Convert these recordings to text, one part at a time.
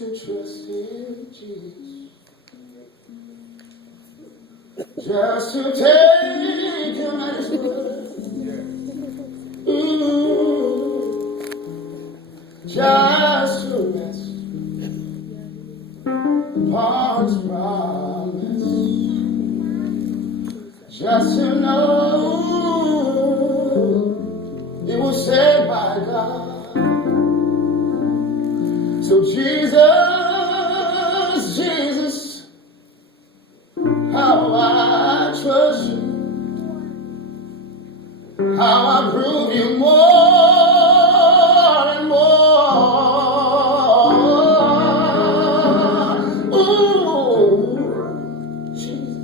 to trust in Jesus, just to take him at his word. Just to rest upon his promise, just to know it was said by God. So Jesus, Jesus, how I trust you, how I prove you more and more. Ooh, Jesus,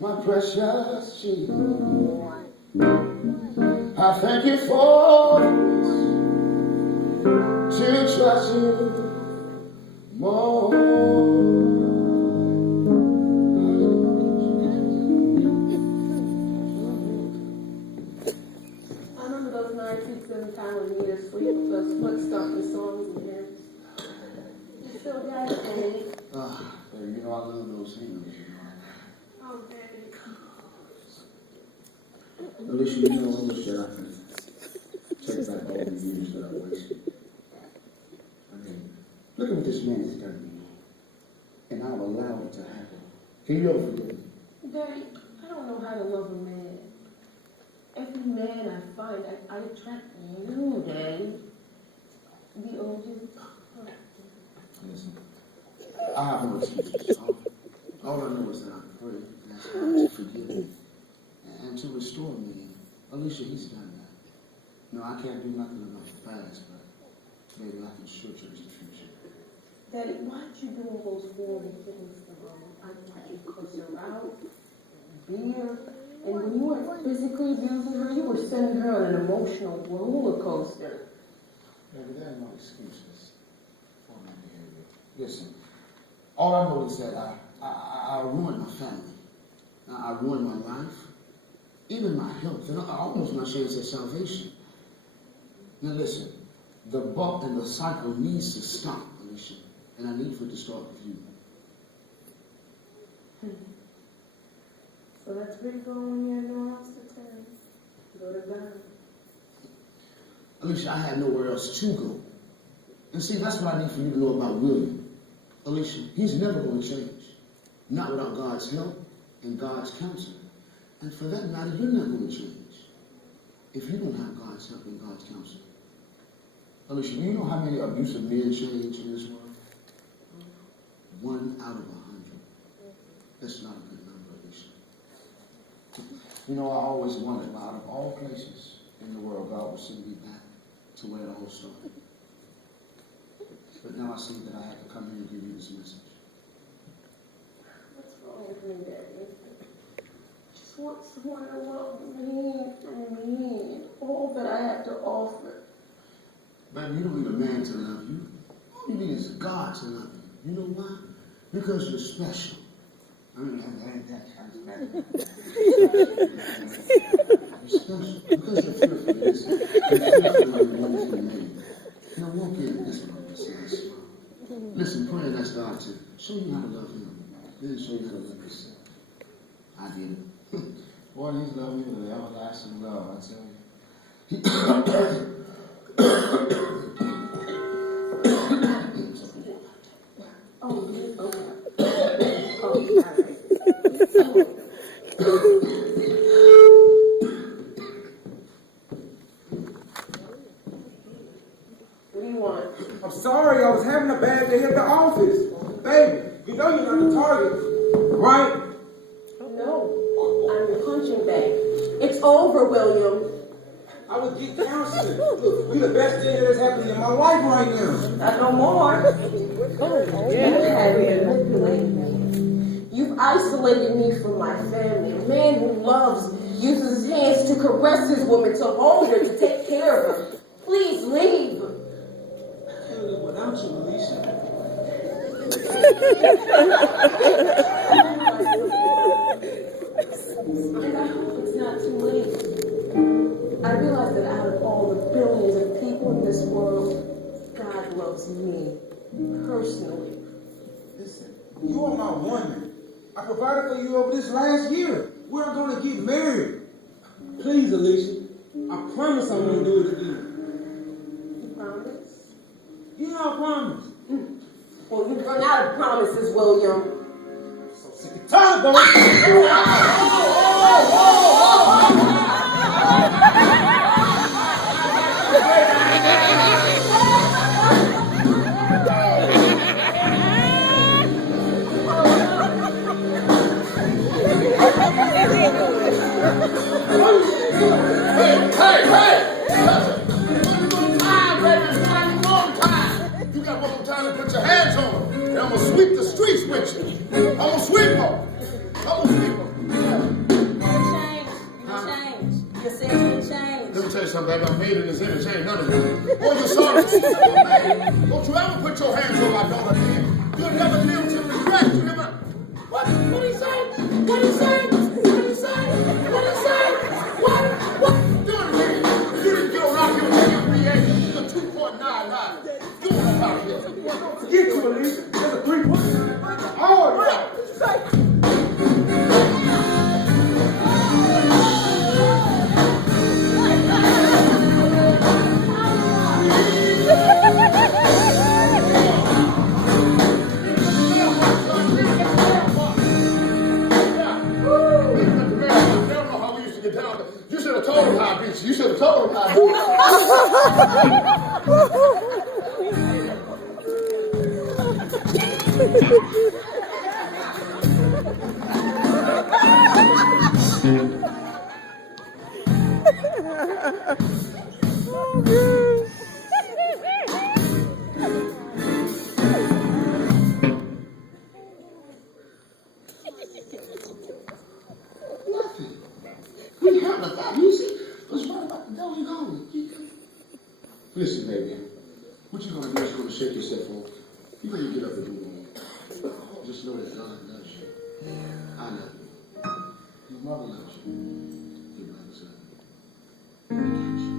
my precious Jesus, I thank you for to trust you more. I remember those nights you'd spend time with me to sleep with those foot-stomping songs and hymns. You still got it, baby. Baby, you know I love those hymns, you know. Oh, baby. Alicia, you know how much that I can take back all the years that I wasted. I mean, look at what this man has done to me, and I've allowed it to happen. Can you ever forgive me? Daddy, I don't know how to love a man. Every man I find, I attract you, Daddy. The oldest. Listen, I have no excuses. All I know is that I pray and ask God to forgive me and to restore me. Alicia, he's done that. No, I can't do nothing about the past, but maybe I can sure change the future. Daddy, why did you do all those horrible things to Mom? I watched you cuss her out, beat her, and when you weren't physically abusing her, you were sending her on an emotional roller coaster. Maybe there are no excuses for my behavior. Listen, all I know is that I ruined my family. I ruined my life, even my health, and almost my chance at salvation. Now listen, the buck and the cycle needs to stop, Alicia, and I need for it to start with you. So that's where you go when you have no else to turn. Go to God. Alicia, I had nowhere else to go. And see, that's what I need for you to know about William. Alicia, he's never going to change. Not without God's help and God's counsel. And for that matter, you're not going to change if you don't have God's help and God's counsel. Alicia, do you know how many abusive men change in this world? 1 out of 100. That's not a good number, Alicia. You know, I always wondered why out of all places in the world, God would send me back to where it all started. But now I see that I have to come here and give you this message. What's wrong with me, Daddy? Just want someone to love me for me, all that I have to offer. Baby, you don't need a man to love you. All you need is God to love you. You know why? Because you're special. I mean, that kind of you're special. Because you're fearful. Listen, you're fearful and wonderfully made. Now walk in this purpose. Listen, pray and ask God to show you how to love him. Then show you how to love yourself. I did it. Boy, he's loved me with an everlasting love, I tell you. I'm sorry, I was having a bad day at the office. Baby, you know you're not the target, right? No, I'm the punching bag. It's over, William. I would get counseling. Look, you're the best thing that has happened in my life right now. Not no more. You had manipulated me. You've isolated me from my family. A man who loves uses his hands to caress his woman, to hold her, to take care of her. Please leave. I can't live without you, Alicia. And I hope it's not too late. I realize that out of all the billions of people in this world, God loves loves me personally. Listen, you are my woman. I provided for you over this last year. We're going to get married. Please, Alicia. I promise I won't do it again. You promise? Yeah, I promise. Well, you've run out of promises, William. So sick and tired of You got one more time to put your hands on them. And I'm going to sweep the streets with you. I'm going to sweep them. I'm going to sweep them. Your sins will change. Let me tell you something, baby. I'm made in this image. Ain't none of it. Boy, you're sorry. Don't you ever put your hands on my daughter again. You'll never live to regret. You never... What did he say? What did he say? What did he say? What did he say? What? Do it again. If you didn't get around here with the NBA, you're 2.99. Get on up out of here. Forget you, Alicia. There's a 3-point. Oh, yeah. You should have told him how I beat you. You should have told him how I beat Listen, baby, what you gonna do is gonna shake yourself off. You gonna get up and do one. Just know that God loves you. I love you. Your mother loves you. Your brothers love you. Look at you.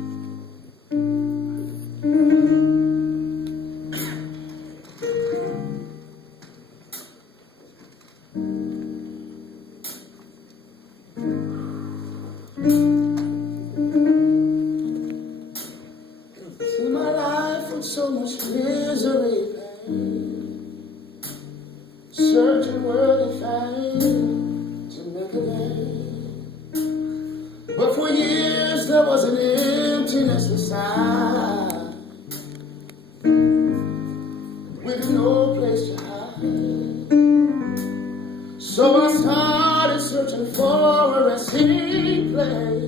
So much misery, pain, searching worldly fame to make a name. But for years there was an emptiness inside, with no place to hide. So I started searching for a resting place.